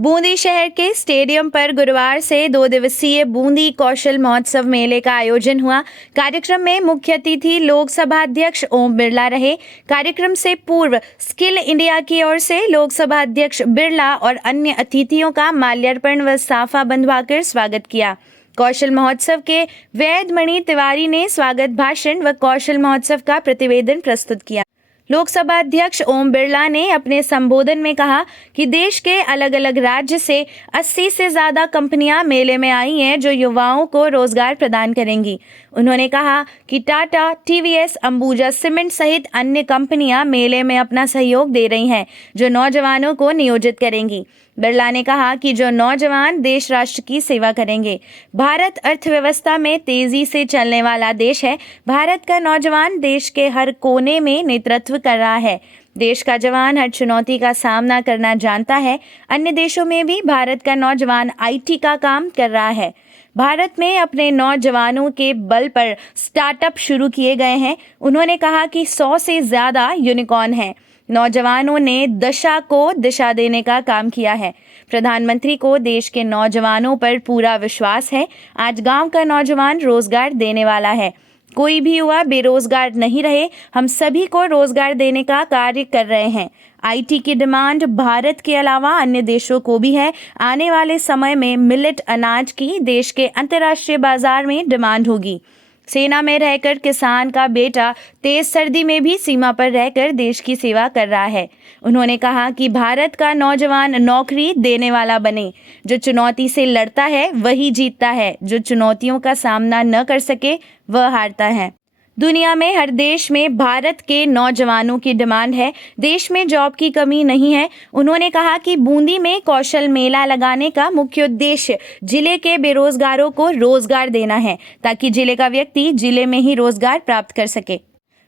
बूंदी शहर के स्टेडियम पर गुरुवार से 2 दिवसीय बूंदी कौशल महोत्सव मेले का आयोजन हुआ। कार्यक्रम में मुख्य अतिथि लोकसभा अध्यक्ष ओम बिरला रहे। कार्यक्रम से पूर्व स्किल इंडिया की ओर से लोकसभा अध्यक्ष बिरला और अन्य अतिथियों का माल्यार्पण व साफा बंधवाकर स्वागत किया। कौशल महोत्सव के वैदमणि तिवारी ने स्वागत भाषण व कौशल महोत्सव का प्रतिवेदन प्रस्तुत किया। लोकसभा अध्यक्ष ओम बिरला ने अपने संबोधन में कहा कि देश के अलग अलग राज्य से 80 से ज़्यादा कंपनियां मेले में आई हैं जो युवाओं को रोजगार प्रदान करेंगी। उन्होंने कहा कि टाटा, टीवीएस, अंबुजा सीमेंट सहित अन्य कंपनियां मेले में अपना सहयोग दे रही हैं जो नौजवानों को नियोजित करेंगी। बिरला ने कहा कि जो नौजवान देश राष्ट्र की सेवा करेंगे। भारत अर्थव्यवस्था में तेजी से चलने वाला देश है। भारत का नौजवान देश के हर कोने में नेतृत्व कर रहा है। देश का जवान हर चुनौती का सामना करना जानता है। अन्य देशों में भी भारत का नौजवान आईटी का काम कर रहा है। भारत में अपने नौजवानों के बल पर स्टार्टअप शुरू किए गए हैं। उन्होंने कहा कि 100 से ज़्यादा यूनिकॉर्न हैं। नौजवानों ने दशा को दिशा देने का काम किया है। प्रधानमंत्री को देश के नौजवानों पर पूरा विश्वास है। आज गांव का नौजवान रोजगार देने वाला है। कोई भी युवा बेरोजगार नहीं रहे। हम सभी को रोजगार देने का कार्य कर रहे हैं। आईटी की डिमांड भारत के अलावा अन्य देशों को भी है। आने वाले समय में मिलेट अनाज की देश के अंतर्राष्ट्रीय बाजार में डिमांड होगी। सेना में रहकर किसान का बेटा तेज सर्दी में भी सीमा पर रहकर देश की सेवा कर रहा है। उन्होंने कहा कि भारत का नौजवान नौकरी देने वाला बने। जो चुनौती से लड़ता है वही जीतता है। जो चुनौतियों का सामना न कर सके वह हारता है। दुनिया में हर देश में भारत के नौजवानों की डिमांड है। देश में जॉब की कमी नहीं है। उन्होंने कहा कि बूंदी में कौशल मेला लगाने का मुख्य उद्देश्य जिले के बेरोजगारों को रोजगार देना है ताकि जिले का व्यक्ति जिले में ही रोजगार प्राप्त कर सके।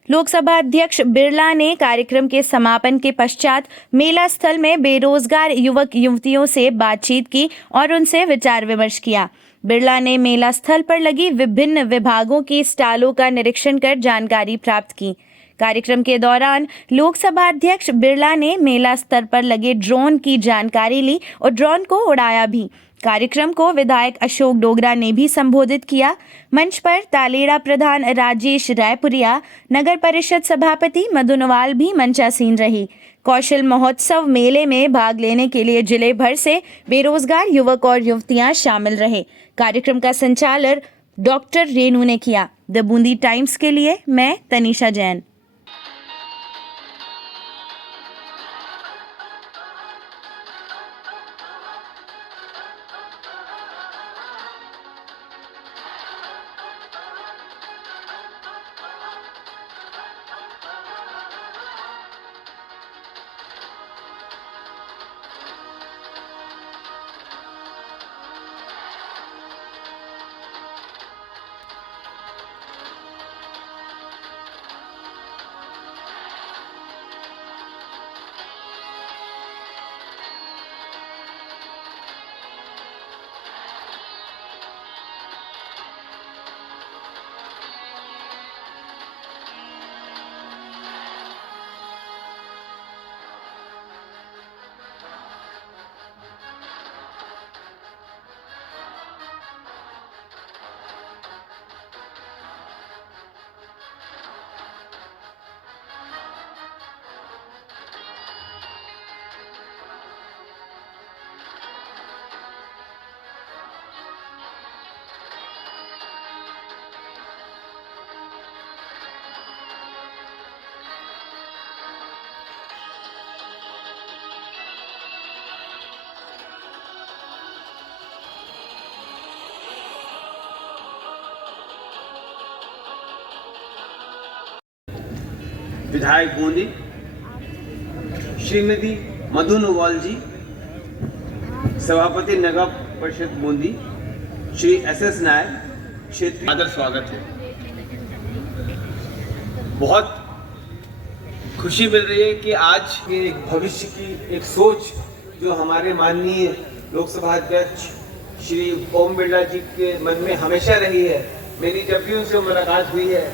लोकसभा अध्यक्ष बिरला ने कार्यक्रम के समापन के पश्चात मेला स्थल में बेरोजगार युवक युवतियों से बातचीत की और उनसे विचार विमर्श किया। बिरला ने मेला स्थल पर लगी विभिन्न विभागों की स्टॉलों का निरीक्षण कर जानकारी प्राप्त की। कार्यक्रम के दौरान लोकसभा अध्यक्ष बिरला ने मेला स्तर पर लगे ड्रोन की जानकारी ली और ड्रोन को उड़ाया भी। कार्यक्रम को विधायक अशोक डोगरा ने भी संबोधित किया। मंच पर तालेड़ा प्रधान राजेश रायपुरिया, नगर परिषद सभापति मधु नवाल भी मंचासीन रही। कौशल महोत्सव मेले में भाग लेने के लिए जिले भर से बेरोजगार युवक और युवतियां शामिल रहे। कार्यक्रम का संचालन डॉक्टर रेनू ने किया। द बूंदी टाइम्स के लिए मैं तनीषा जैन। विधायक बूंदी श्रीमती मधु नवाल जी, सभापति नगर परिषद बूंदी श्री एस नायक, क्षेत्रीय आदर स्वागत है। बहुत खुशी मिल रही है कि आज के एक भविष्य की एक सोच जो हमारे माननीय लोकसभा अध्यक्ष श्री ओम बिरला जी के मन में हमेशा रही है। मेरी जब भी उनसे मुलाकात हुई है,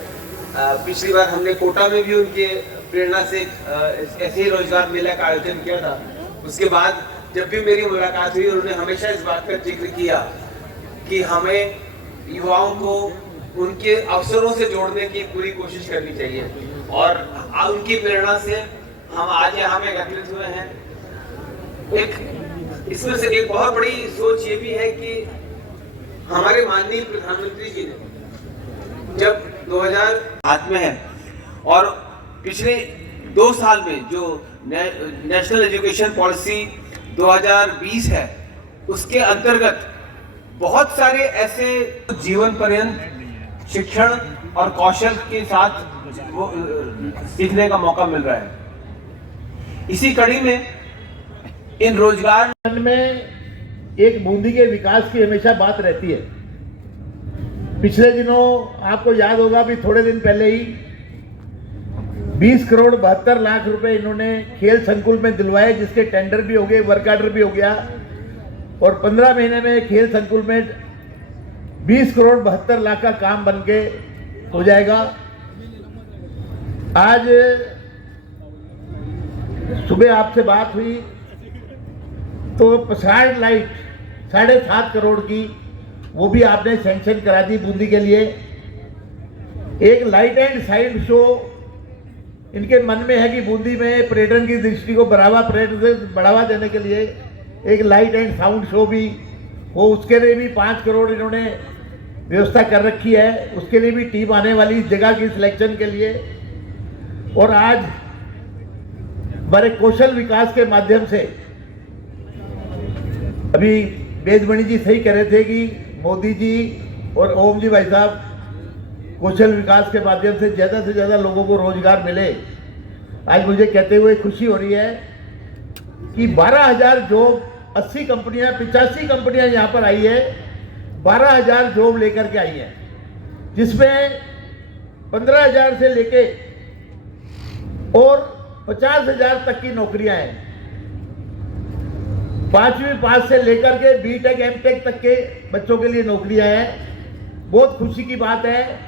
पिछली बार हमने कोटा में भी उनके प्रेरणा से ऐसे ही रोजगार मेला का आयोजन किया था। उसके बाद जब भी मेरी मुलाकात हुई उन्होंने हमेशा इस बात का जिक्र किया कि हमें युवाओं को उनके अवसरों से जोड़ने की पूरी कोशिश करनी चाहिए और उनकी प्रेरणा से हम आज यहाँ में एकत्रित हुए हैं। एक इसमें से एक बहुत बड़ी सोच ये भी है कि हमारे माननीय प्रधानमंत्री जी ने जब 2000 हाथ में है और पिछले 2 साल में जो नेशनल एजुकेशन पॉलिसी 2020 है उसके अंतर्गत बहुत सारे ऐसे जीवन पर्यंत शिक्षण और कौशल के साथ वो सीखने का मौका मिल रहा है। इसी कड़ी में इन रोजगार में एक बूंदी के विकास की हमेशा बात रहती है। पिछले दिनों आपको याद होगा भी थोड़े दिन पहले ही 20 करोड़ 72 लाख रुपए इन्होंने खेल संकुल में दिलवाए, जिसके टेंडर भी हो गए, वर्क ऑर्डर भी हो गया और 15 महीने में खेल संकुल में 20 करोड़ 72 लाख का काम बन के हो जाएगा। आज सुबह आपसे बात हुई तो प्रसाद लाइट 7.5 करोड़ की वो भी आपने सैंक्शन करा दी बूंदी के लिए। एक लाइट एंड साइड शो इनके मन में है कि बूंदी में पर्यटन की दृष्टि को बढ़ावा देने के लिए एक लाइट एंड साउंड शो भी हो, उसके लिए भी 5 करोड़ इन्होंने व्यवस्था कर रखी है। उसके लिए भी टीम आने वाली जगह की सिलेक्शन के लिए। और आज हमारे कौशल विकास के माध्यम से अभी बेजमणि जी सही कह रहे थे कि मोदी जी और ओम जी भाई साहब कौशल विकास के माध्यम से ज़्यादा लोगों को रोजगार मिले। आज मुझे कहते हुए खुशी हो रही है कि 12,000 जॉब 80 कंपनियां 85 कंपनियां यहाँ पर आई है, 12,000 जॉब लेकर के आई है, जिसमें 15,000 से लेके और 50,000 तक की नौकरियां हैं। 5वीं पास से लेकर के बीटेक एमटेक तक के बच्चों के लिए नौकरियां हैं। बहुत खुशी की बात है।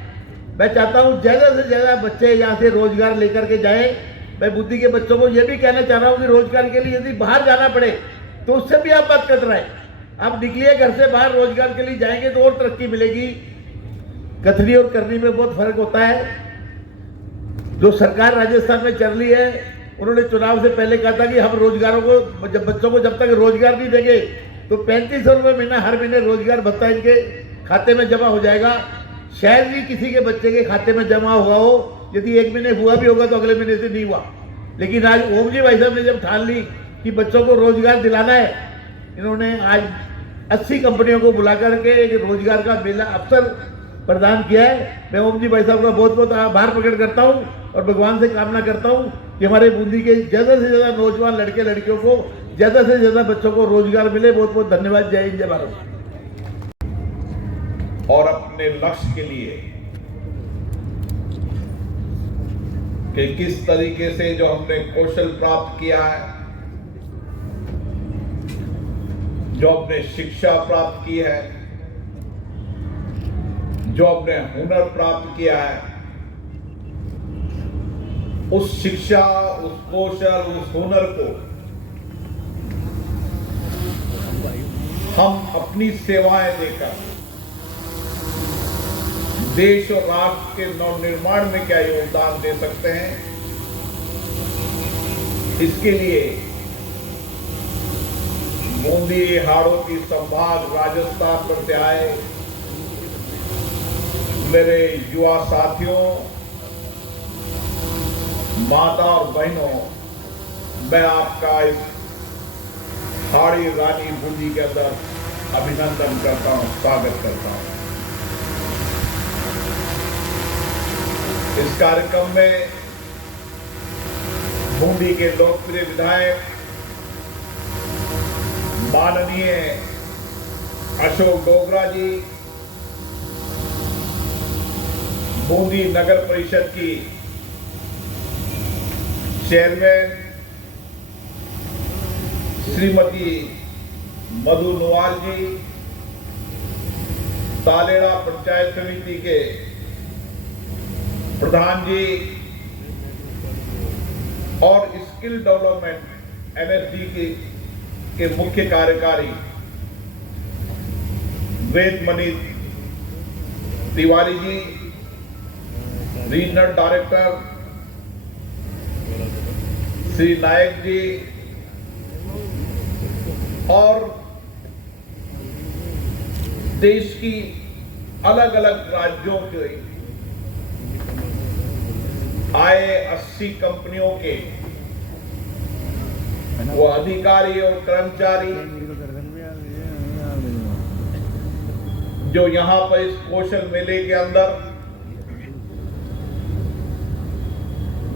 मैं चाहता हूं ज़्यादा से ज़्यादा बच्चे यहाँ से रोजगार लेकर के जाएं। मैं बुद्धि के बच्चों को यह भी कहना चाह रहा हूं कि रोजगार के लिए यदि बाहर जाना पड़े तो उससे भी आप मत कतराएं। आप निकलिए घर से बाहर, रोजगार के लिए जाएंगे तो और तरक्की मिलेगी। कथनी और करनी में बहुत फर्क होता है। जो सरकार राजस्थान में चल रही है, उन्होंने चुनाव से पहले कहा था कि हम रोजगारों को बच्चों को जब तक रोजगार नहीं देंगे तो 3500 रुपये महीना हर महीने रोजगार भत्ता इनके खाते में जमा हो जाएगा। शायद ही किसी के बच्चे के खाते में जमा हुआ हो, यदि एक महीने हुआ भी होगा तो अगले महीने से नहीं हुआ। लेकिन आज ओम जी भाई साहब ने जब ठान ली कि बच्चों को रोजगार दिलाना है, इन्होंने आज 80 कंपनियों को बुला करके एक रोजगार का मेला अवसर प्रदान किया है। मैं ओम जी भाई साहब का बहुत बहुत आभार प्रकट करता हूँ और भगवान से कामना करता हूँ कि हमारे बूंदी के ज़्यादा से ज़्यादा नौजवान लड़के लड़कियों को, ज़्यादा से ज़्यादा बच्चों को रोजगार मिले। बहुत बहुत धन्यवाद। जय हिंद, जय भारत। और अपने लक्ष्य के लिए कि किस तरीके से जो हमने कौशल प्राप्त किया है, जो हमने शिक्षा प्राप्त की है, जो हमने हुनर प्राप्त किया है, उस शिक्षा, उस कौशल, उस हुनर को हम अपनी सेवाएं देकर देश और राष्ट्र के नवनिर्माण में क्या योगदान दे सकते हैं, इसके लिए बूंदी हाड़ौती संभाग राजस्थान पर से आए मेरे युवा साथियों, माता और बहनों, मैं आपका इस हाड़ी रानी बूंदी के अंदर अभिनंदन करता हूं, स्वागत करता हूं। इस कार्यक्रम में बूंदी के लोकप्रिय विधायक माननीय अशोक डोगरा जी, बूंदी नगर परिषद की चेयरमैन श्रीमती मधु नोवाल जी, तालेड़ा पंचायत समिति के प्रधान जी और स्किल डेवलपमेंट NSD के मुख्य कार्यकारी वेदमणि तिवारी जी, रीजनल डायरेक्टर श्री नायक जी और देश की अलग अलग राज्यों के आए 80 कंपनियों के वो अधिकारी और कर्मचारी जो यहां पर इस कौशल मेले के अंदर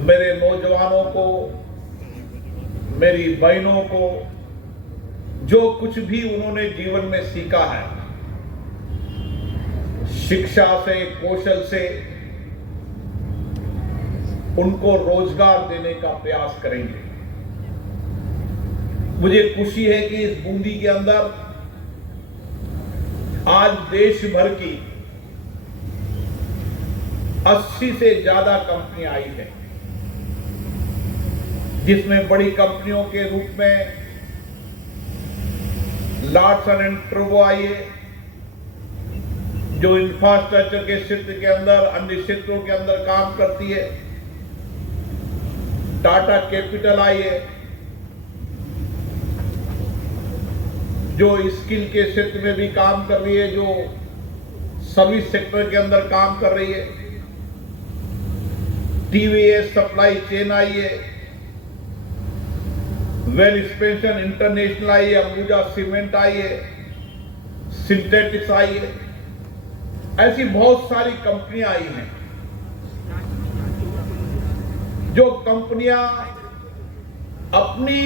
मेरे नौजवानों को, मेरी बहनों को जो कुछ भी उन्होंने जीवन में सीखा है, शिक्षा से, कौशल से, उनको रोजगार देने का प्रयास करेंगे। मुझे खुशी है कि इस बूंदी के अंदर आज देश भर की 80 से ज्यादा कंपनियां आई हैं, जिसमें बड़ी कंपनियों के रूप में लार्सन एंड टूब्रो आई है, जो इंफ्रास्ट्रक्चर के क्षेत्र के अंदर, अन्य क्षेत्रों के अंदर काम करती है। टाटा कैपिटल आई है, जो स्किल के क्षेत्र में भी काम कर रही है, जो सर्विस सेक्टर के अंदर काम कर रही है। टीवीएस सप्लाई चेन आई है, वेल एक्सपेंशन इंटरनेशनल आई है, अंबुजा सीमेंट आई है, सिंथेटिक्स आई है। ऐसी बहुत सारी कंपनियां आई हैं, जो कंपनियां अपनी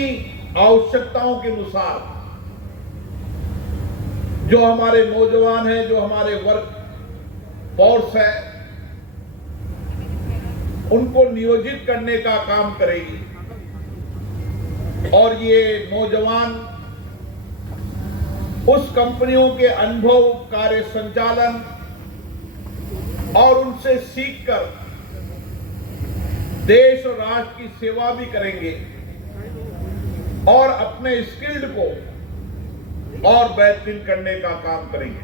आवश्यकताओं के अनुसार जो हमारे नौजवान हैं, जो हमारे वर्क फोर्स है, उनको नियोजित करने का काम करेगी। और ये नौजवान उस कंपनियों के अनुभव, कार्य संचालन और उनसे सीखकर देश और राष्ट्र की सेवा भी करेंगे और अपने स्किल्ड को और बेहतरीन करने का काम करेंगे।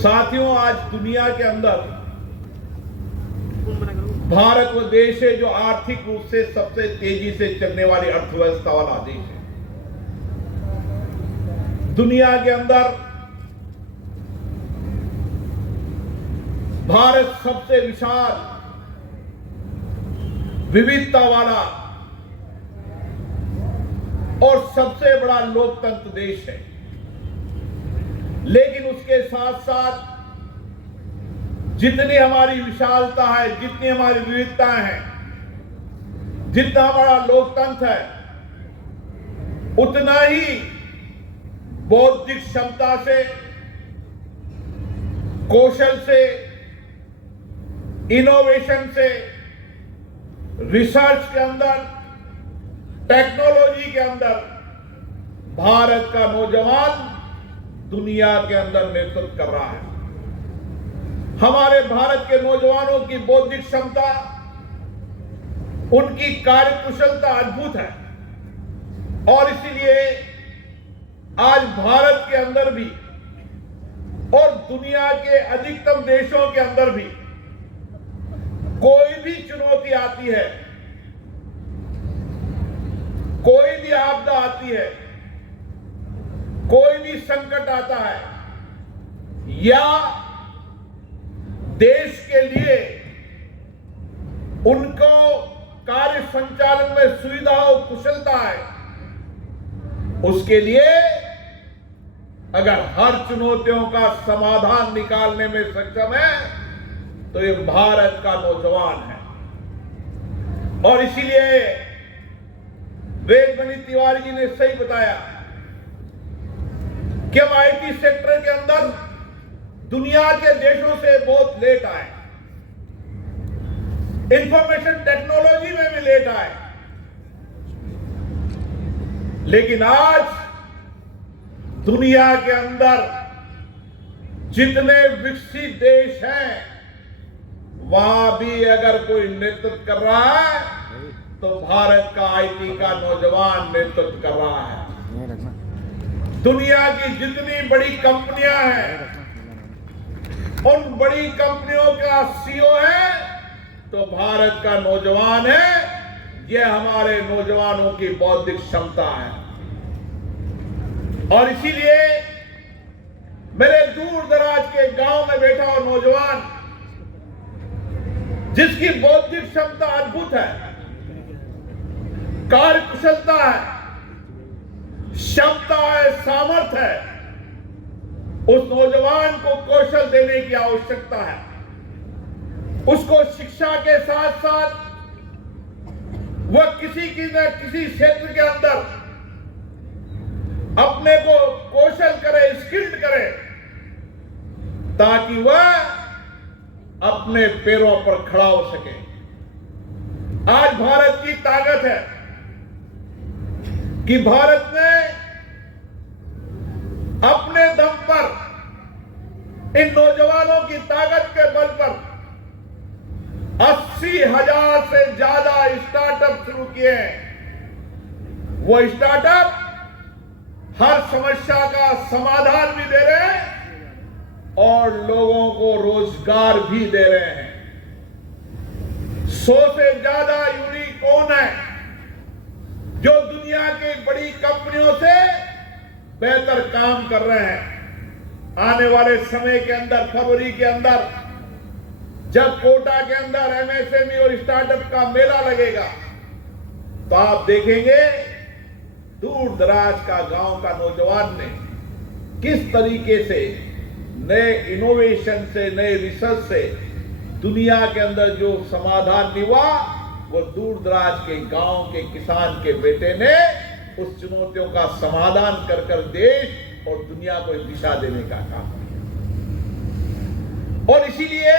साथियों, आज दुनिया के अंदर भारत वो देश है जो आर्थिक रूप से सबसे तेजी से चलने वाली अर्थव्यवस्था वाला देश है। दुनिया के अंदर भारत सबसे विशाल विविधता वाला और सबसे बड़ा लोकतंत्र देश है। लेकिन उसके साथ साथ जितनी हमारी विशालता है, जितनी हमारी विविधताएं हैं, जितना हमारा लोकतंत्र है, उतना ही बौद्धिक क्षमता से, कौशल से, इनोवेशन से, रिसर्च के अंदर, टेक्नोलॉजी के अंदर भारत का नौजवान दुनिया के अंदर नेतृत्व कर रहा है। हमारे भारत के नौजवानों की बौद्धिक क्षमता, उनकी कार्यकुशलता अद्भुत है और इसीलिए आज भारत के अंदर भी और दुनिया के अधिकतम देशों के अंदर भी कोई भी चुनौती आती है, कोई भी आपदा आती है, कोई भी संकट आता है या देश के लिए उनको कार्य संचालन में सुविधा और कुशलता है, उसके लिए अगर हर चुनौतियों का समाधान निकालने में सक्षम है तो ये भारत का नौजवान है। और इसीलिए वेदमणि तिवारी जी ने सही बताया कि हम आईटी सेक्टर के अंदर दुनिया के देशों से बहुत लेट आए, इंफॉर्मेशन टेक्नोलॉजी में भी लेट आए, लेकिन आज दुनिया के अंदर जितने विकसित देश हैं वहां भी अगर कोई नेतृत्व कर रहा है तो भारत का आईटी का नौजवान नेतृत्व कर रहा है। दुनिया की जितनी बड़ी कंपनियां हैं, उन बड़ी कंपनियों का सीईओ है तो भारत का नौजवान है। यह हमारे नौजवानों की बौद्धिक क्षमता है और इसीलिए मेरे दूर दराज के गांव में बैठा हुआ नौजवान जिसकी बौद्धिक क्षमता अद्भुत है, कार्य कुशलता है, क्षमता है, सामर्थ्य है, उस नौजवान को कौशल देने की आवश्यकता है। उसको शिक्षा के साथ साथ वह किसी क्षेत्र के अंदर अपने को कौशल करे, स्किल्ड करे, ताकि वह अपने पैरों पर खड़ा हो सके। आज भारत की ताकत है कि भारत में अपने दम पर इन नौजवानों की ताकत के बल पर 80,000 से ज्यादा स्टार्टअप शुरू किए हैं। वो स्टार्टअप हर समस्या का समाधान भी दे रहे हैं और लोगों को रोजगार भी दे रहे हैं। 100 से ज्यादा यूनिकॉर्न है जो दुनिया की बड़ी कंपनियों से बेहतर काम कर रहे हैं। आने वाले समय के अंदर, फरवरी के अंदर, जब कोटा के अंदर एमएसएमई और स्टार्टअप का मेला लगेगा तो आप देखेंगे दूर दराज का गांव का नौजवान ने किस तरीके से नए इनोवेशन से, नए रिसर्च से दुनिया के अंदर जो समाधान हुआ वो दूर दराज के गांव के किसान के बेटे ने उस चुनौतियों का समाधान कर कर देश और दुनिया को एक दिशा देने का काम किया। और इसीलिए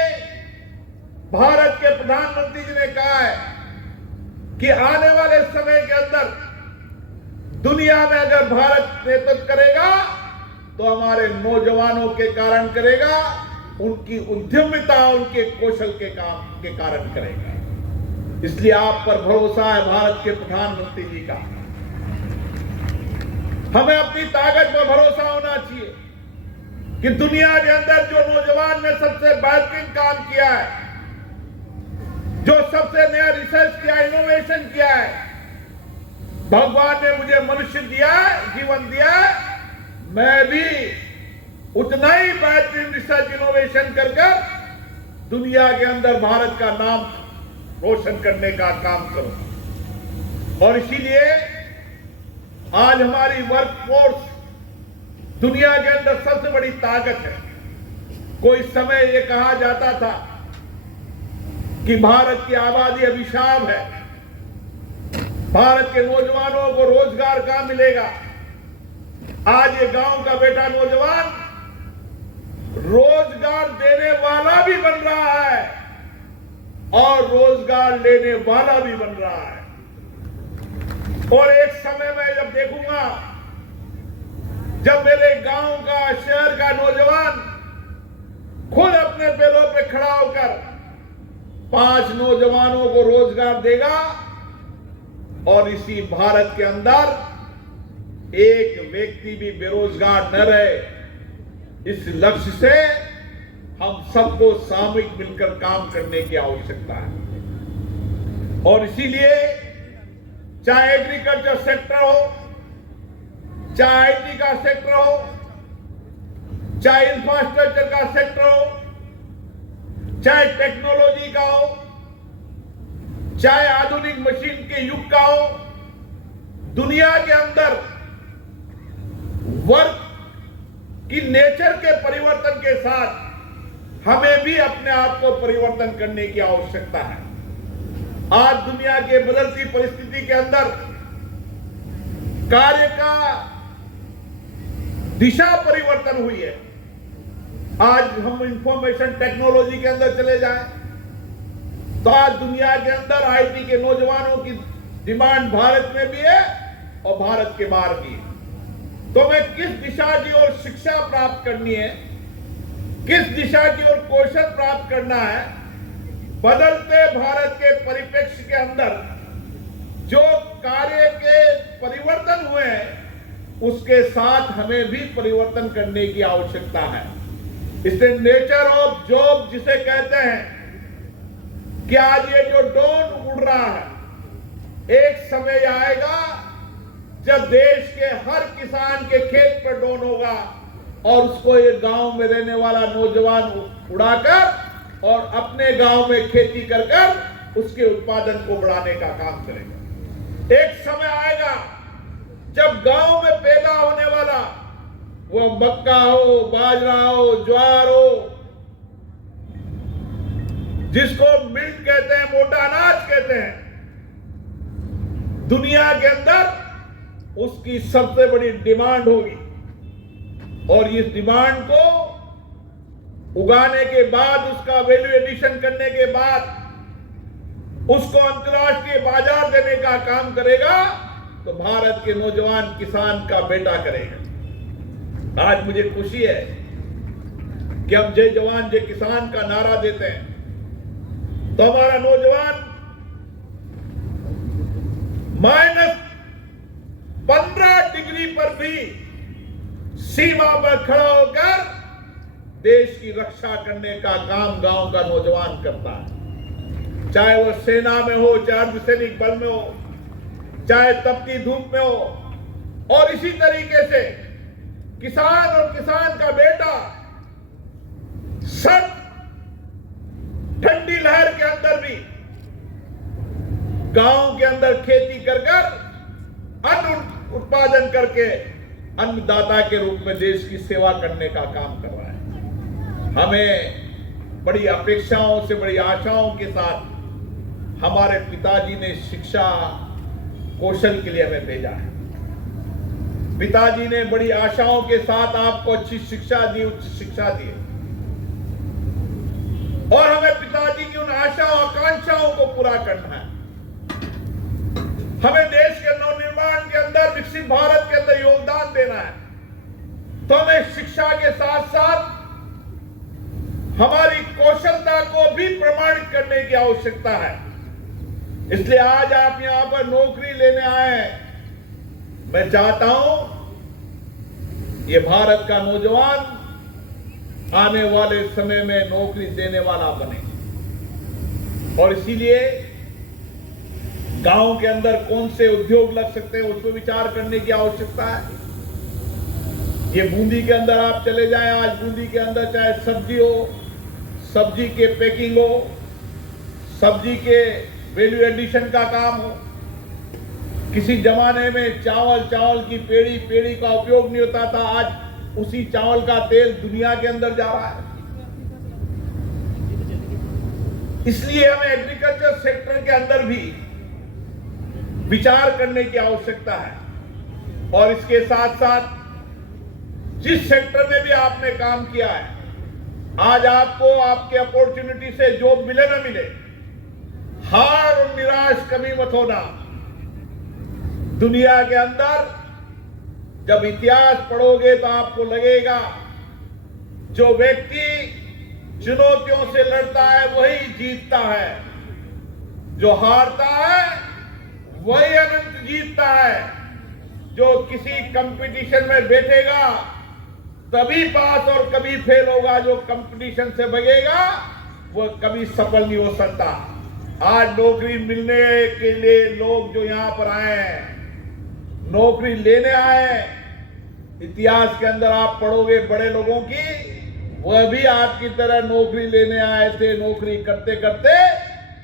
भारत के प्रधानमंत्री जी ने कहा है कि आने वाले समय के अंदर दुनिया में अगर भारत नेतृत्व करेगा तो हमारे नौजवानों के कारण करेगा, उनकी उद्यमिता, उनके कौशल के कारण करेगा। इसलिए आप पर भरोसा है भारत के प्रधानमंत्री जी का। हमें अपनी ताकत पर भरोसा होना चाहिए कि दुनिया के अंदर जो नौजवान ने सबसे बेहतरीन काम किया है, जो सबसे नया रिसर्च किया, इनोवेशन किया है, भगवान ने मुझे मनुष्य दिया है, जीवन दिया है, मैं भी उतना ही बेहतरीन रिसर्च इनोवेशन कर दुनिया के अंदर भारत का नाम रोशन करने का काम करूं। और इसीलिए आज हमारी वर्कफोर्स दुनिया के अंदर सबसे बड़ी ताकत है। कोई समय ये कहा जाता था कि भारत की आबादी अभिशाप है, भारत के नौजवानों को रोजगार कहां मिलेगा। आज ये गांव का बेटा नौजवान रोजगार देने वाला भी बन रहा है और रोजगार लेने वाला भी बन रहा है। और एक समय में जब देखूंगा जब मेरे गांव का, शहर का नौजवान खुद अपने पैरों पे खड़ा होकर 5 नौजवानों को रोजगार देगा और इसी भारत के अंदर एक व्यक्ति भी बेरोजगार न रहे, इस लक्ष्य से हम सबको सामूहिक मिलकर काम करने की आवश्यकता है। और इसीलिए चाहे एग्रीकल्चर सेक्टर हो, चाहे आईटी का सेक्टर हो, चाहे इंफ्रास्ट्रक्चर का सेक्टर हो, चाहे टेक्नोलॉजी का हो, चाहे आधुनिक मशीन के युग का हो, दुनिया के अंदर वर्क की नेचर के परिवर्तन के साथ हमें भी अपने आप को परिवर्तन करने की आवश्यकता है। आज दुनिया के बदलती परिस्थिति के अंदर कार्य का दिशा परिवर्तन हुई है। आज हम इंफॉर्मेशन टेक्नोलॉजी के अंदर चले जाएं तो आज दुनिया के अंदर आईटी के नौजवानों की डिमांड भारत में भी है और भारत के बाहर भी है। तो हमें किस दिशा की ओर शिक्षा प्राप्त करनी है, किस दिशा की ओर कौशल प्राप्त करना है, बदलते भारत के परिप्रेक्ष्य के अंदर जो कार्य के परिवर्तन हुए हैं उसके साथ हमें भी परिवर्तन करने की आवश्यकता है। इसलिए नेचर ऑफ जॉब जिसे कहते हैं कि आज ये जो ड्रोन उड़ रहा है, एक समय आएगा जब देश के हर किसान के खेत पर ड्रोन होगा और उसको ये गांव में रहने वाला नौजवान उड़ाकर और अपने गांव में खेती कर कर उसके उत्पादन को बढ़ाने का काम करेगा। एक समय आएगा जब गांव में पैदा होने वाला वो मक्का हो, बाजरा हो, ज्वार हो, जिसको मिल्क कहते हैं, मोटा अनाज कहते हैं, दुनिया के अंदर उसकी सबसे बड़ी डिमांड होगी। और इस डिमांड को उगाने के बाद, उसका वैल्यू एडिशन करने के बाद उसको अंतर्राष्ट्रीय बाजार देने का काम करेगा तो भारत के नौजवान किसान का बेटा करेगा। आज मुझे खुशी है कि हम जय जवान जय किसान का नारा देते हैं तो हमारा नौजवान -15 डिग्री पर भी सीमा पर खड़ा होकर देश की रक्षा करने का काम गांव का नौजवान करता है। चाहे वो सेना में हो, चाहे अर्धसैनिक बल में हो, चाहे तपती धूप में हो। और इसी तरीके से किसान और किसान का बेटा सब ठंडी लहर के अंदर भी गांव के अंदर खेती कर अन्न उत्पादन करके अन्नदाता के रूप में देश की सेवा करने का काम कर रहा है। हमें बड़ी अपेक्षाओं से, बड़ी आशाओं के साथ हमारे पिताजी ने शिक्षा कौशल के लिए हमें भेजा है। पिताजी ने बड़ी आशाओं के साथ आपको अच्छी शिक्षा दी, उच्च शिक्षा दी, और हमें पिताजी की उन आशा और आकांक्षाओं को पूरा करना है। हमें देश के नवनिर्माण के अंदर, विकसित भारत के अंदर योगदान देना है। तो हमें शिक्षा के साथ साथ हमारी कौशलता को भी प्रमाणित करने की आवश्यकता है। इसलिए आज आप यहां पर नौकरी लेने आए हैं। मैं चाहता हूं ये भारत का नौजवान आने वाले समय में नौकरी देने वाला बने। और इसीलिए गांव के अंदर कौन से उद्योग लग सकते हैं उस पर विचार करने की आवश्यकता है। ये बूंदी के अंदर आप चले जाएं, आज बूंदी के अंदर चाहे सब्जी हो, सब्जी के पैकिंग हो, सब्जी के वैल्यू एडिशन का काम हो। किसी जमाने में चावल की पेड़ी का उपयोग नहीं होता था, आज उसी चावल का तेल दुनिया के अंदर जा रहा है। इसलिए हमें एग्रीकल्चर सेक्टर के अंदर भी विचार करने की आवश्यकता है। और इसके साथ साथ जिस सेक्टर में भी आपने काम किया है, आज आपको आपके अपॉर्चुनिटी से जॉब मिले ना मिले, हार और निराश कभी मत होना। दुनिया के अंदर जब इतिहास पढ़ोगे तो आपको लगेगा जो व्यक्ति चुनौतियों से लड़ता है वही जीतता है, जो हारता है वही अनंत जीतता है। जो किसी कंपटीशन में बैठेगा तभी पास और कभी फेल होगा, जो कंपटीशन से भगेगा वो कभी सफल नहीं हो सकता। आज नौकरी मिलने के लिए लोग जो यहां पर आए हैं, नौकरी लेने आए हैं। इतिहास के अंदर आप पढ़ोगे बड़े लोगों की, वह भी आपकी तरह नौकरी लेने आए थे। नौकरी करते करते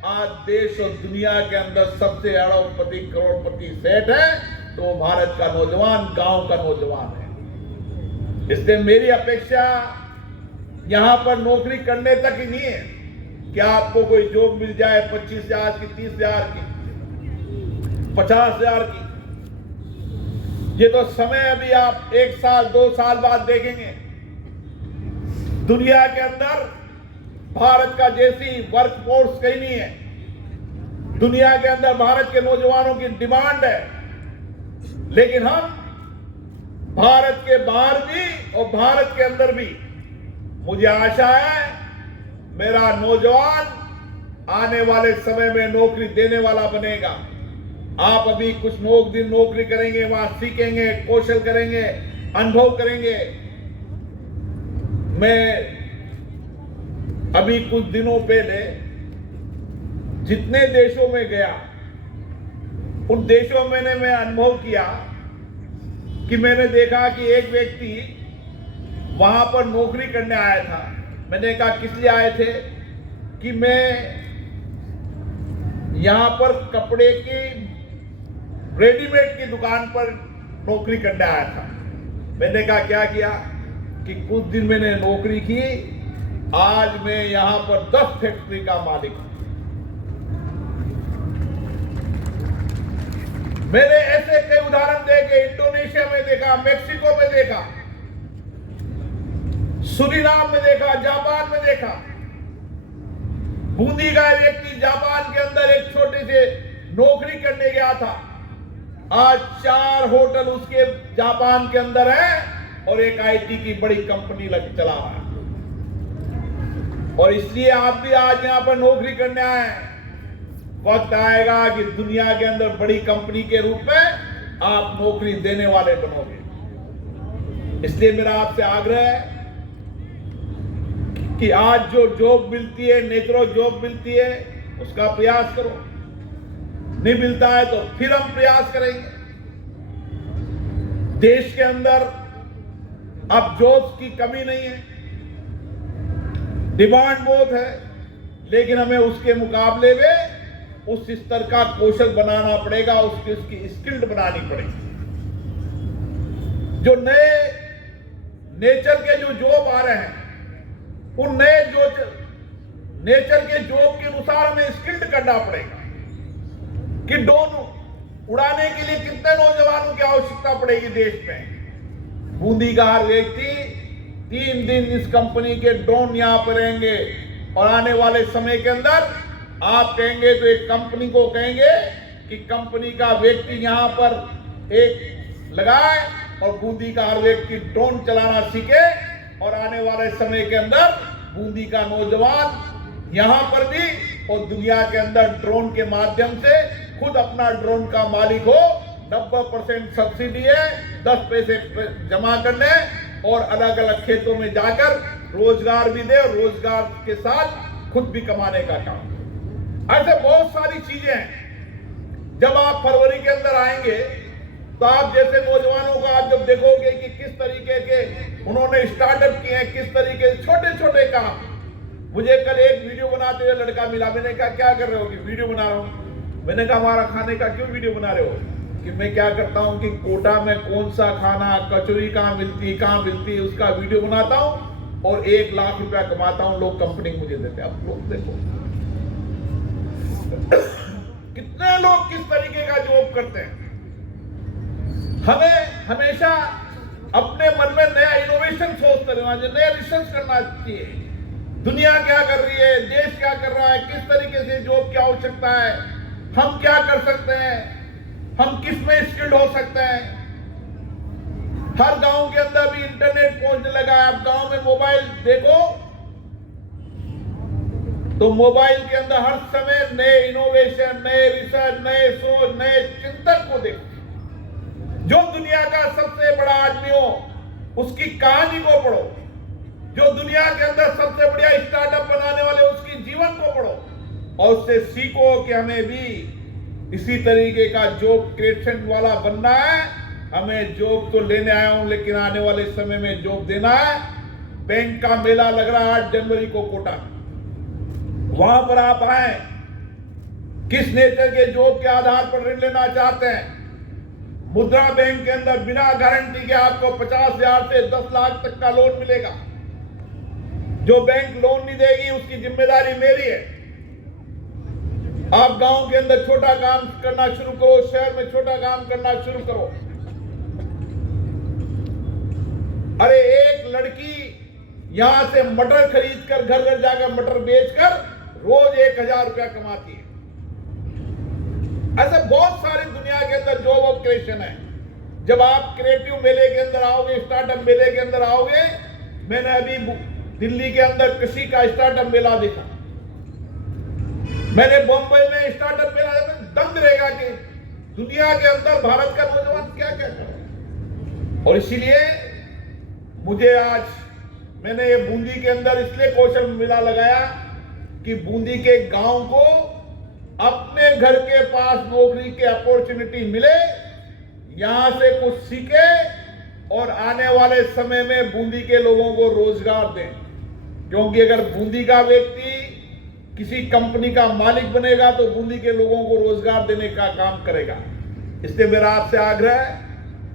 आज देश और दुनिया के अंदर सबसे अरबपति करोड़पति सेठ है तो भारत का नौजवान, गांव का नौजवान है। इसलिए मेरी अपेक्षा यहां पर नौकरी करने तक ही नहीं है कि आपको कोई जॉब मिल जाए 25,000 की, 30,000 की, 50,000 की। ये तो समय अभी आप 1 साल 2 साल बाद देखेंगे। दुनिया के अंदर भारत का जैसी वर्कफोर्स कहीं नहीं है। दुनिया के अंदर भारत के नौजवानों की डिमांड है, लेकिन हम भारत के बाहर भी और भारत के अंदर भी, मुझे आशा है मेरा नौजवान आने वाले समय में नौकरी देने वाला बनेगा। आप अभी कुछ दिन नौकरी करेंगे, वहां सीखेंगे, कौशल करेंगे, अनुभव करेंगे। मैं अभी कुछ दिनों पहले जितने देशों में गया, उन देशों में मैं अनुभव किया कि मैंने देखा कि एक व्यक्ति वहां पर नौकरी करने आया था। मैंने कहा किस लिए आए थे? कि मैं यहां पर कपड़े की रेडीमेड की दुकान पर नौकरी करने आया था। मैंने कहा क्या किया कि कुछ दिन मैंने नौकरी की, आज मैं यहां पर 10 फैक्ट्री का मालिक हूं। मैंने ऐसे कई उदाहरण देखे, इंडोनेशिया में देखा, मेक्सिको में देखा, सूरीनाम में देखा, जापान में देखा। बूंदी का व्यक्ति जापान के अंदर एक छोटे से नौकरी करने गया था, आज 4 होटल उसके जापान के अंदर है और एक आईटी की बड़ी कंपनी चला रहा है। और इसलिए आप भी आज यहां पर नौकरी करने आए। वक्त आएगा कि दुनिया के अंदर बड़ी कंपनी के रूप में आप नौकरी देने वाले बनोगे। इसलिए मेरा आपसे आग्रह है कि आज जो जॉब मिलती है, नेचुरल जॉब मिलती है, उसका प्रयास करो। नहीं मिलता है तो फिर हम प्रयास करेंगे। देश के अंदर अब जॉब्स की कमी नहीं है, डिमांड बहुत है, लेकिन हमें उसके मुकाबले में उस स्तर का कौशल बनाना पड़ेगा, उसकी स्किल्ड बनानी पड़ेगी। जो नए नेचर के जो जॉब आ रहे हैं, उन नए जो नेचर के जॉब के अनुसार हमें स्किल्ड करना पड़ेगा कि ड्रोन उड़ाने के लिए कितने नौजवानों की आवश्यकता पड़ेगी देश में। बूंदी का हर व्यक्ति 3 दिन इस कंपनी के ड्रोन यहां पर रहेंगे और आने वाले समय के अंदर आप कहेंगे तो एक कंपनी को कहेंगे कि कंपनी का व्यक्ति यहां पर एक लगाए और बूंदी का हर व्यक्ति ड्रोन चलाना सीखे और आने वाले समय के अंदर बूंदी का नौजवान यहां पर भी और दुनिया के अंदर ड्रोन के माध्यम से खुद अपना ड्रोन का मालिक हो। 90% सब्सिडी है, 10 पैसे जमा करने और अलग अलग खेतों में जाकर रोजगार भी दे और रोजगार के साथ खुद भी कमाने का काम। ऐसे बहुत सारी चीजें हैं। जब आप फरवरी के अंदर आएंगे तो आप जैसे नौजवानों को आप जब देखोगे कि किस तरीके के उन्होंने स्टार्टअप किए हैं, किस तरीके से छोटे छोटे काम। मुझे कल एक वीडियो बनाते हुए लड़का मिला, मैंने कहा क्या कर रहे हो? कि वीडियो बना रहा हूं। मैंने कहा हमारा खाने का क्यों वीडियो बना रहे हो? कि मैं क्या करता हूं कि कोटा में कौन सा खाना, कचौरी कहाँ मिलती है उसका वीडियो बनाता हूं और 1 लाख रुपया कमाता हूं। लोग कंपनी मुझे देते हैं। अब लोग देखो कितने लोग किस तरीके का जॉब करते हैं। हमें हमेशा अपने मन में नया इनोवेशन सोचते रहना चाहिए, नया रिसर्च करना चाहिए। दुनिया क्या कर रही है, देश क्या कर रहा है, किस तरीके से जॉब की आवश्यकता है, हम क्या कर सकते हैं, हम किस में स्किल्ड हो सकते हैं। हर गांव के अंदर भी इंटरनेट पहुंचने लगा है। अब गांव में मोबाइल देखो तो मोबाइल के अंदर हर समय नए इनोवेशन, नए रिसर्च, नए सोच, नए चिंतन को देखो। जो दुनिया का सबसे बड़ा आदमी हो उसकी कहानी को पढ़ो, जो दुनिया के अंदर सबसे बढ़िया स्टार्टअप बनाने वाले उसकी जीवन को पढ़ो और उससे सीखो कि हमें भी इसी तरीके का जॉब क्रिएशन वाला बनना है। हमें जॉब तो लेने आया हूं लेकिन आने वाले समय में जॉब देना है। बैंक का मेला लग रहा है 8 जनवरी को कोटा में, वहां पर आप आए। किस नेचर के जॉब के आधार पर ऋण लेना चाहते हैं? मुद्रा बैंक के अंदर बिना गारंटी के आपको 50,000 से 10 लाख तक का लोन मिलेगा। जो बैंक लोन नहीं देगी उसकी जिम्मेदारी मेरी है। आप गांव के अंदर छोटा काम करना शुरू करो, शहर में छोटा काम करना शुरू करो। अरे एक लड़की यहां से मटर खरीद कर घर घर जाकर मटर बेचकर रोज 1,000 रुपया कमाती है। ऐसे बहुत सारी दुनिया के अंदर जॉब ऑफ क्रिएशन है। जब आप क्रिएटिव मेले के अंदर आओगे, स्टार्टअप मेले के अंदर आओगे, मैंने अभी दिल्ली के अंदर कृषि का स्टार्टअप मेला देखा, मैंने बॉम्बे में स्टार्टअप मेला, दंग रहेगा कि दुनिया के अंदर भारत का नौजवान क्या क्या करे। और इसीलिए मुझे आज मैंने ये बूंदी के अंदर इसलिए कौशल मेला लगाया कि बूंदी के गांव को अपने घर के पास नौकरी की अपॉर्चुनिटी मिले, यहां से कुछ सीखे और आने वाले समय में बूंदी के लोगों को रोजगार दें। क्योंकि अगर बूंदी का व्यक्ति किसी कंपनी का मालिक बनेगा तो बूंदी के लोगों को रोजगार देने का काम करेगा। इसलिए मेरा आपसे आग्रह है,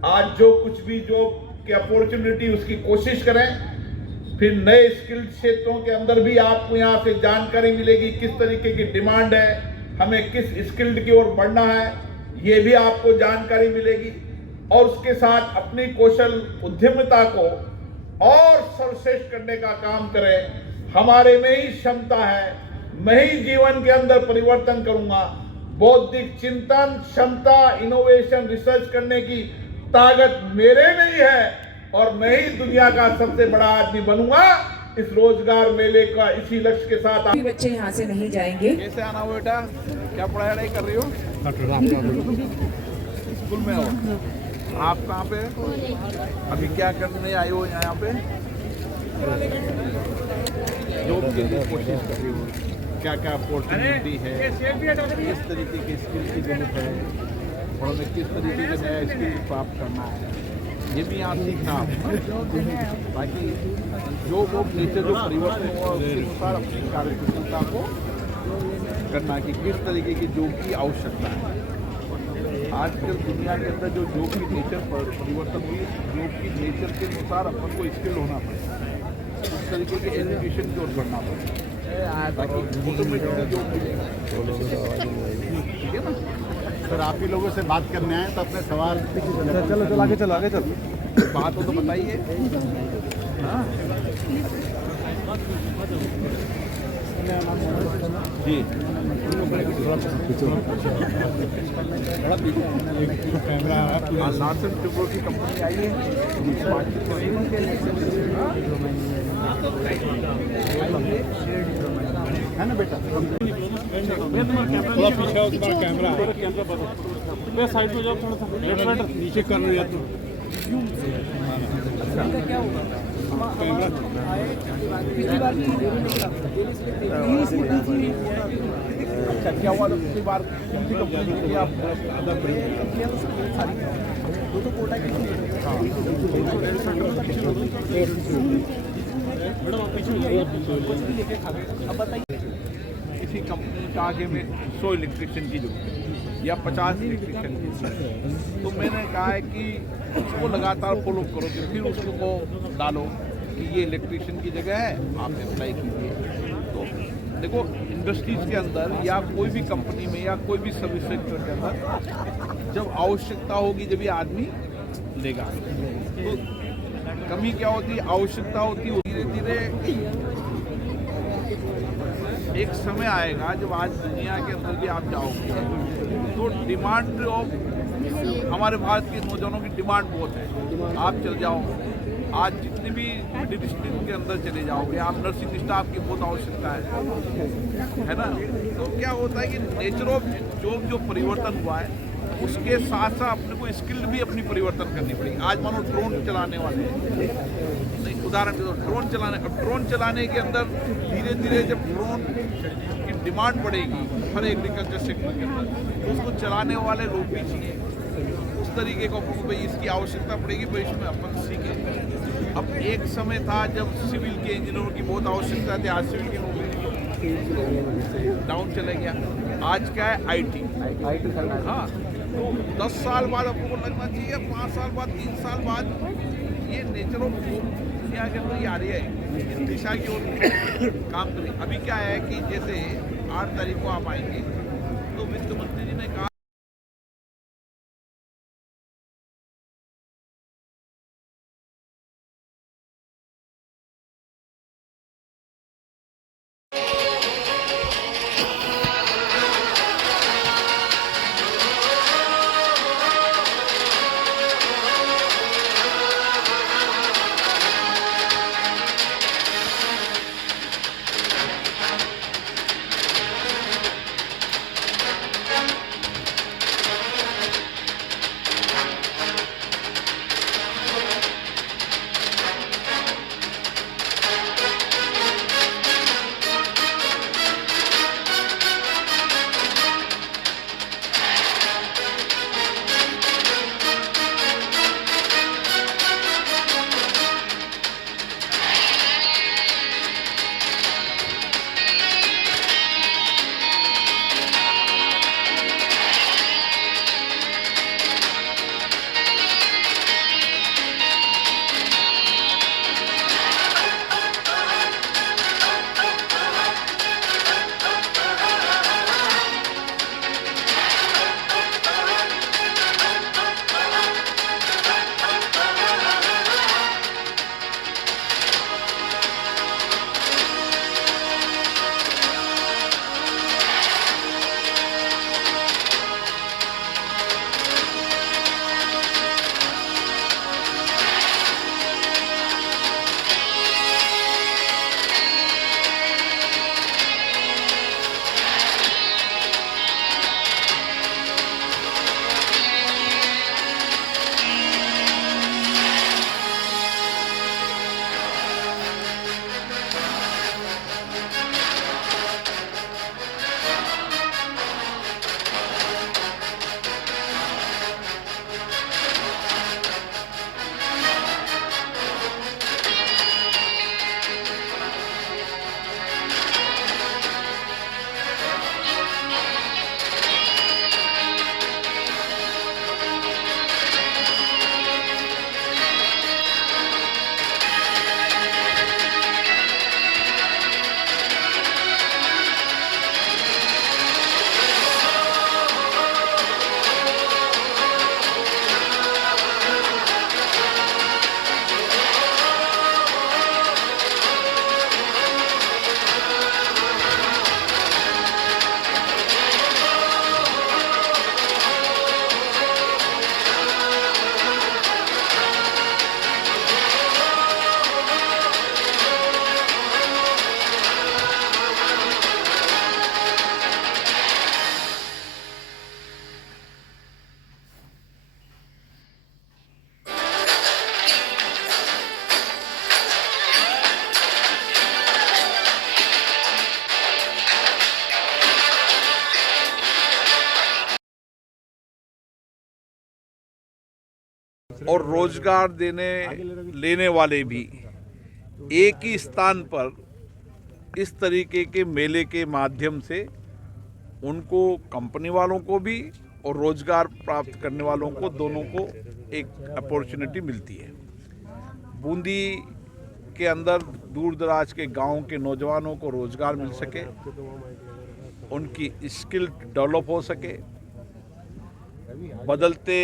आज जो कुछ भी जॉब की अपॉर्चुनिटी उसकी कोशिश करें। फिर नए स्किल क्षेत्रों के अंदर भी आपको यहाँ से जानकारी मिलेगी, किस तरीके की डिमांड है, हमें किस स्किल्ड की ओर बढ़ना है, ये भी आपको जानकारी मिलेगी। और उसके साथ अपनी कौशल उद्यमिता को और सर्वश्रेष्ठ करने का काम करें। हमारे में ही क्षमता है, मैं ही जीवन के अंदर परिवर्तन करूंगा। बौद्धिक चिंतन, क्षमता, इनोवेशन, रिसर्च करने की ताकत मेरे में ही है और मैं ही दुनिया का सबसे बड़ा आदमी बनूंगा। इस रोजगार मेले का इसी लक्ष्य के साथ बच्चे यहाँ से नहीं जाएंगे। कैसे आना हो बेटा? क्या पढ़ाई कर रही हो? स्कूल में हो? आप कहाँ पे? अभी क्या करने आए हो यहाँ पे? जॉब के लिए कोशिश कर रही हो। क्या क्या अपॉर्चुनिटी है, किस तरीके की स्किल की जरूरत है और हमें किस तरीके के नया स्किल प्राप्त करना है, ये भी यहाँ सीखना है। बाकी जो नेचर जो परिवर्तन हुआ उसके अनुसार अपनी कार्यकुशलता को करना कि किस तरीके की जॉब की आवश्यकता है। आजकल दुनिया के अंदर जो जॉब की नेचर पर परिवर्तन हुई, जॉब की नेचर के अनुसार अपन को स्किल होना पड़ेगा, उस तरीके के एजुकेशन की ओर बढ़ना पड़ेगा ताकि ऑटोमेटिकली जॉब मिलेगा। ठीक है ना सर? आप ही लोगों से बात करने आए तो अपने सवाल चलो आगे चलो बात हो तो बताइए। हाँ जी, लार्सन टुब्रो की कंपनी आई है, है ना बेटा? थोड़ा पीछे आओ, तुम्हारा कैमरा है साइड में जाओ, थोड़ा सा लेफ्ट साइड नीचे कर रही है तो अच्छा क्या हुआ पिछली बार कौन सी कंपनी की आप? किसी कंपनी का आगे में 100 इलेक्ट्रिशियन की जरूरत या 50 इलेक्ट्रिशियन की, तो मैंने कहा है कि उसको लगातार फॉलो करो कि फिर उसको डालो कि ये इलेक्ट्रिशियन की जगह है, आप अप्लाई कीजिए। तो देखो इंडस्ट्रीज के अंदर या कोई भी कंपनी में या कोई भी सर्विस सेक्टर के अंदर जब आवश्यकता होगी जब ये आदमी लेगा। तो कमी क्या होती है? आवश्यकता होती है। धीरे धीरे एक समय आएगा जब आज दुनिया के अंदर भी आप जाओगे तो डिमांड ऑफ हमारे भारत के नौजवानों की डिमांड बहुत है। आप चल जाओ, आज जितने भी डिस्ट्रिक्ट के अंदर चले जाओगे आप, नर्सिंग स्टाफ की बहुत आवश्यकता है ना? तो क्या होता है कि नेचर ऑफ जॉब जो परिवर्तन हुआ है उसके साथ साथ अपने को स्किल भी अपनी परिवर्तन करनी पड़ेगी। आज मानो ड्रोन चलाने वाले नहीं, उदाहरण के तौर ड्रोन चलाने के अंदर धीरे धीरे जब ड्रोन की डिमांड बढ़ेगी हर एग्रीकल्चर सेक्टर के अंदर तो उसको चलाने वाले लोग भी चाहिए। उस तरीके को भाई इसकी आवश्यकता पड़ेगी, भाई इसमें अपन सीखें। अब एक समय था जब सिविल के इंजीनियरों की बहुत आवश्यकता थी, आज सिविल की नौकरी डाउन चले गया। आज क्या है? आईटी। हाँ, तो 10 साल बाद आपको लगना चाहिए, 5 साल बाद, 3 साल बाद ये नेचर ऑफ दुनिया के अंदर आ रही है, इस दिशा की ओर काम करें। अभी क्या है कि जैसे 8 तारीख को आप आएंगे तो वित्त मंत्री जी ने कहा और रोजगार देने लेने वाले भी एक ही स्थान पर इस तरीके के मेले के माध्यम से उनको, कंपनी वालों को भी और रोजगार प्राप्त करने वालों को, दोनों को एक अपॉर्चुनिटी मिलती है। बूंदी के अंदर दूर दराज के गांव के नौजवानों को रोजगार मिल सके, उनकी स्किल डेवलप हो सके, बदलते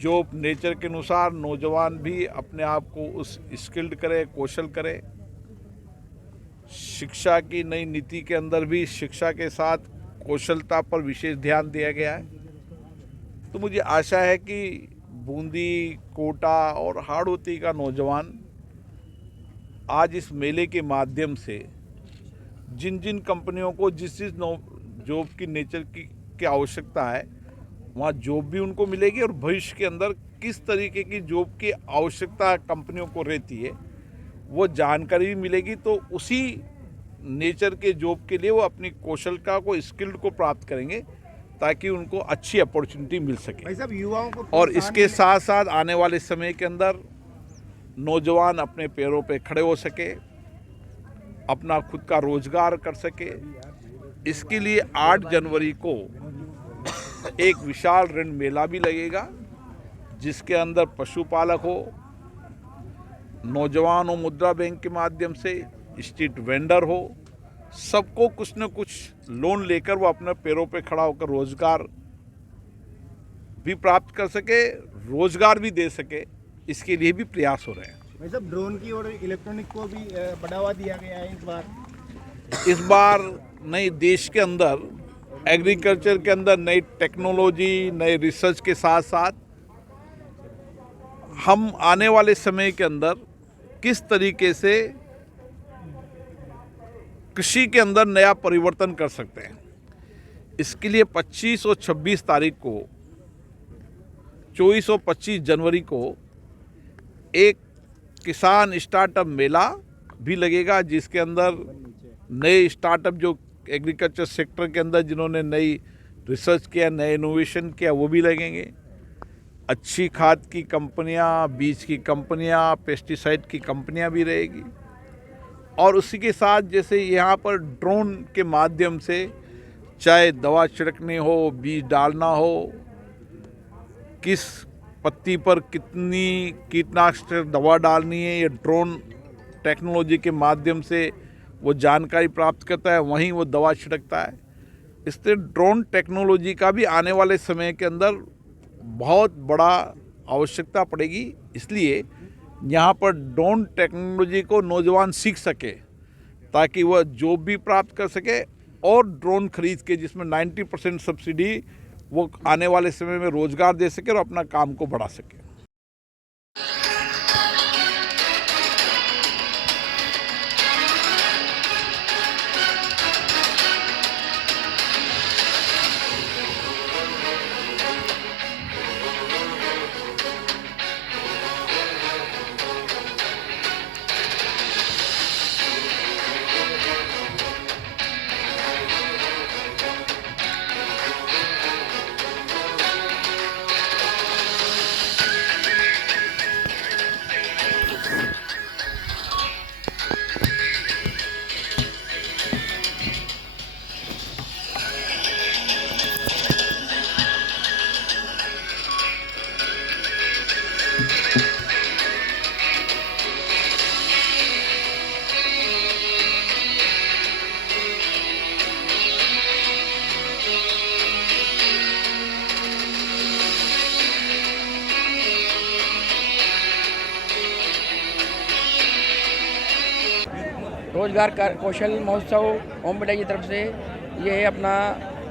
जॉब नेचर के अनुसार नौजवान भी अपने आप को उस स्किल्ड करे, कौशल करे। शिक्षा की नई नीति के अंदर भी शिक्षा के साथ कौशलता पर विशेष ध्यान दिया गया है। तो मुझे आशा है कि बूंदी, कोटा और हाड़ौती का नौजवान आज इस मेले के माध्यम से जिन जिन कंपनियों को जिस जॉब की नेचर की आवश्यकता है वहाँ जॉब भी उनको मिलेगी, और भविष्य के अंदर किस तरीके की जॉब की आवश्यकता कंपनियों को रहती है वो जानकारी भी मिलेगी। तो उसी नेचर के जॉब के लिए वो अपनी कौशलता को, स्किल्ड को प्राप्त करेंगे ताकि उनको अच्छी अपॉर्चुनिटी मिल सके। युवाओं को और इसके साथ साथ आने वाले समय के अंदर नौजवान अपने पैरों पे खड़े हो सके, अपना खुद का रोजगार कर सके। इसके लिए 8 जनवरी को एक विशाल ऋण मेला भी लगेगा, जिसके अंदर पशुपालक हो, नौजवान हो, मुद्रा बैंक के माध्यम से स्ट्रीट वेंडर हो, सबको कुछ न कुछ लोन लेकर वो अपने पैरों पे खड़ा होकर रोजगार भी प्राप्त कर सके, रोजगार भी दे सके। इसके लिए भी प्रयास हो रहे हैं। भाई साहब, ड्रोन की और इलेक्ट्रॉनिक को भी बढ़ावा दिया गया है इस बार नई देश के अंदर एग्रीकल्चर के अंदर नई टेक्नोलॉजी, नए रिसर्च के साथ साथ हम आने वाले समय के अंदर किस तरीके से कृषि के अंदर नया परिवर्तन कर सकते हैं, इसके लिए 25 और 26 तारीख को, 24 और 25 जनवरी को एक किसान स्टार्टअप मेला भी लगेगा, जिसके अंदर नए स्टार्टअप जो एग्रीकल्चर सेक्टर के अंदर जिन्होंने नई रिसर्च किया, नए इनोवेशन किया, वो भी लगेंगे। अच्छी खाद की कंपनियां, बीज की कंपनियां, पेस्टिसाइड की कंपनियां भी रहेगी। और उसी के साथ जैसे यहाँ पर ड्रोन के माध्यम से चाहे दवा छिड़कनी हो, बीज डालना हो, किस पत्ती पर कितनी कीटनाशक दवा डालनी है, ये ड्रोन टेक्नोलॉजी के माध्यम से वो जानकारी प्राप्त करता है, वहीं वो दवा छिड़कता है। इससे ड्रोन टेक्नोलॉजी का भी आने वाले समय के अंदर बहुत बड़ा आवश्यकता पड़ेगी। इसलिए यहाँ पर ड्रोन टेक्नोलॉजी को नौजवान सीख सके ताकि वह जॉब भी प्राप्त कर सके, और ड्रोन खरीद के जिसमें 90% सब्सिडी वो आने वाले समय में रोजगार दे सके और अपना काम को बढ़ा सके। रोजगार का कौशल महोत्सव ओम बिरला की तरफ से ये अपना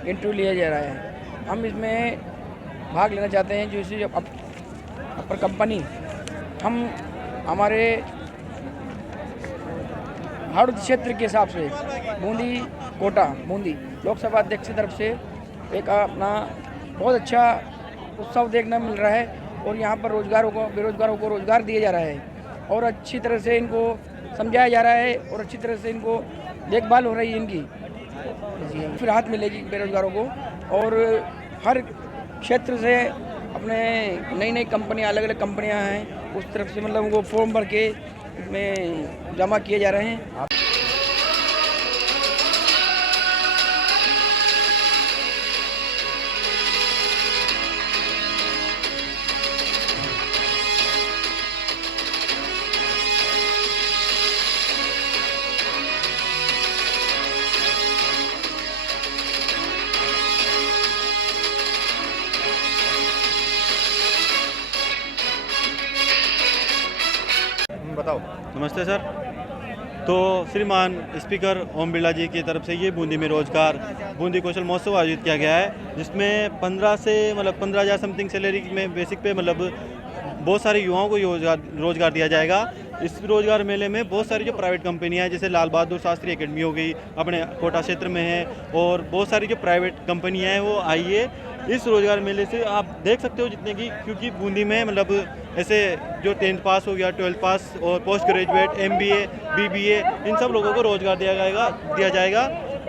इंटरव्यू लिया जा रहा है। हम इसमें भाग लेना चाहते हैं। जो इसी अपर कंपनी हम हमारे हाड़ौती क्षेत्र के हिसाब से बूंदी, कोटा बूंदी लोकसभा अध्यक्ष की तरफ से एक अपना बहुत अच्छा उत्सव देखने मिल रहा है, और यहाँ पर बेरोजगारों को रोजगार दिया जा रहा है, और अच्छी तरह से इनको समझाया जा रहा है, और अच्छी तरह से इनको देखभाल हो रही है इनकी, फिर राहत मिलेगी बेरोजगारों को। और हर क्षेत्र से अपने नई नई कंपनियां, अलग अलग कंपनियां हैं, उस तरफ से मतलब वो फॉर्म भर के इसमें जमा किए जा रहे हैं। बताओ। नमस्ते सर। तो श्रीमान स्पीकर ओम बिरला जी की तरफ से ये बूंदी में बूंदी कौशल महोत्सव आयोजित किया गया है, जिसमें 15,000 समथिंग सैलरी में बेसिक पे बहुत सारे युवाओं को रोजगार दिया जाएगा। इस रोजगार मेले में बहुत सारी जो प्राइवेट कंपनियां हैं, जैसे लाल बहादुर शास्त्री एकेडमी हो गई, अपने कोटा क्षेत्र में है, और बहुत सारी जो प्राइवेट कंपनियां हैं वो आई है इस रोजगार मेले से। आप देख सकते हो जितने की, क्योंकि बूंदी में ऐसे जो 10th पास हो गया, 12th पास और पोस्ट ग्रेजुएट, MBA, BBA, इन सब लोगों को रोजगार दिया जाएगा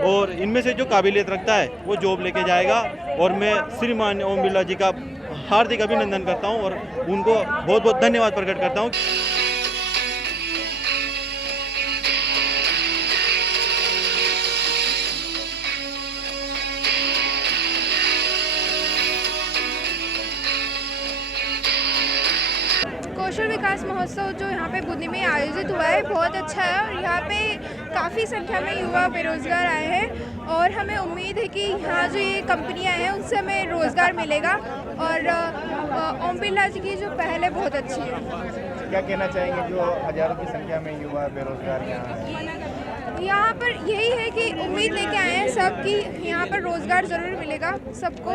और इनमें से जो काबिलियत रखता है वो जॉब लेके जाएगा। और मैं श्रीमान ओम बिरला जी का हार्दिक अभिनंदन करता हूं और उनको बहुत बहुत धन्यवाद प्रकट करता हूं। कौशल विकास महोत्सव जो यहाँ पे बूंदी में आयोजित हुआ है बहुत अच्छा है और यहाँ पे काफ़ी संख्या में युवा बेरोजगार आए हैं और हमें उम्मीद है कि यहाँ जो ये कंपनियाँ हैं उनसे हमें रोज़गार मिलेगा और ओम बिरला जी की जो पहल है बहुत अच्छी है। क्या कहना चाहेंगे जो हजारों की संख्या में युवा बेरोजगार यहाँ हैं? यहाँ पर यही है कि उम्मीद लेके आए हैं सब कि यहाँ पर रोज़गार ज़रूर मिलेगा सबको।